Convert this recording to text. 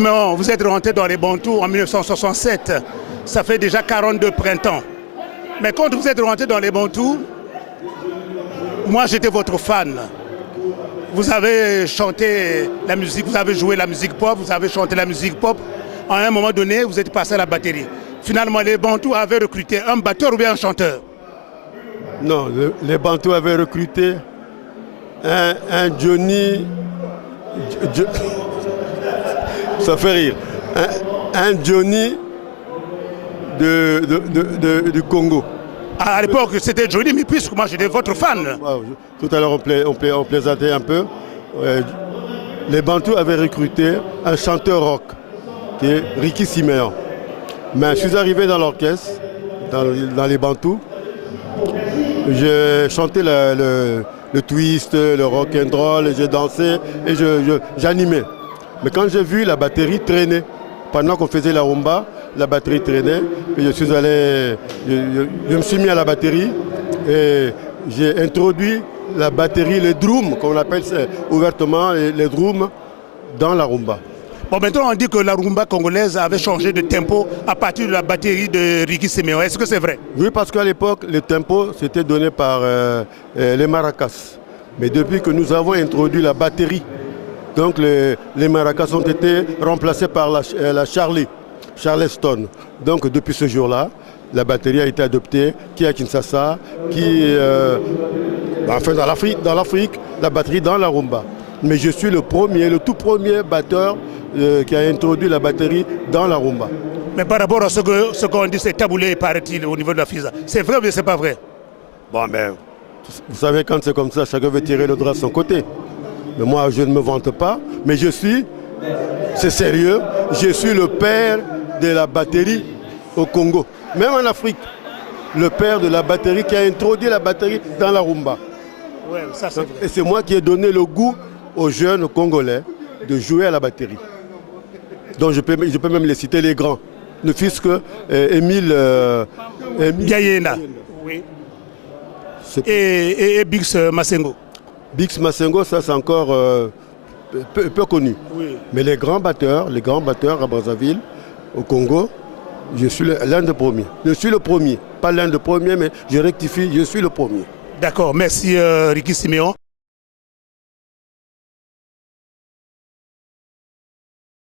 Non, vous êtes rentré dans les Bantous en 1967. Ça fait déjà 42 printemps. Mais quand vous êtes rentré dans les Bantous, moi j'étais votre fan. Vous avez chanté la musique, vous avez joué la musique pop, vous avez chanté la musique pop. À un moment donné, vous êtes passé à la batterie. Finalement, les Bantous avaient recruté un batteur ou bien un chanteur? Non, les Bantous avaient recruté un Johnny... Ça fait rire. Un Johnny du Congo. À l'époque, c'était Johnny, mais puisque moi j'étais votre fan. Tout à l'heure, on plaisantait un peu. Les Bantous avaient recruté un chanteur rock, qui est Ricky Siméon. Mais je suis arrivé dans l'orchestre, dans les Bantous. J'ai chanté le twist, le rock and roll, j'ai dansé et j'animais. Mais quand j'ai vu la batterie traîner, pendant qu'on faisait la rumba, la batterie traînait, et je suis allé, je me suis mis à la batterie et j'ai introduit la batterie, les drums, comme on appelle ouvertement les drums, dans la rumba. Bon, maintenant on dit que la rumba congolaise avait changé de tempo à partir de la batterie de Ricky Siméon. Est-ce que c'est vrai? Oui, parce qu'à l'époque, le tempo c'était donné par les maracas. Mais depuis que nous avons introduit la batterie, donc les maracas ont été remplacés par la Charleston. Donc depuis ce jour-là, la batterie a été adoptée, qui est à Kinshasa, enfin dans l'Afrique, la batterie dans la rumba. Mais je suis le tout premier batteur qui a introduit la batterie dans la rumba. Mais par rapport à ce qu'on dit, c'est taboulé, paraît-il, au niveau de la FISA. C'est vrai ou bien c'est pas vrai? Bon, mais vous savez, quand c'est comme ça, chacun veut tirer le drap de son côté. Mais moi, je ne me vante pas, mais c'est sérieux, je suis le père de la batterie au Congo. Même en Afrique, le père de la batterie qui a introduit la batterie dans la rumba. Ouais, ça c'est vrai. Et c'est moi qui ai donné le goût aux jeunes Congolais de jouer à la batterie. Donc je peux même les citer, les grands. Ne fût-ce que Émile Gayena. Oui. Et Bix Masengo. Bix Masengo, ça c'est encore peu connu. Oui. Mais les grands batteurs à Brazzaville, au Congo, je suis l'un des premiers. Je suis le premier. Pas l'un des premiers, mais je rectifie, je suis le premier. D'accord, merci Ricky Siméon.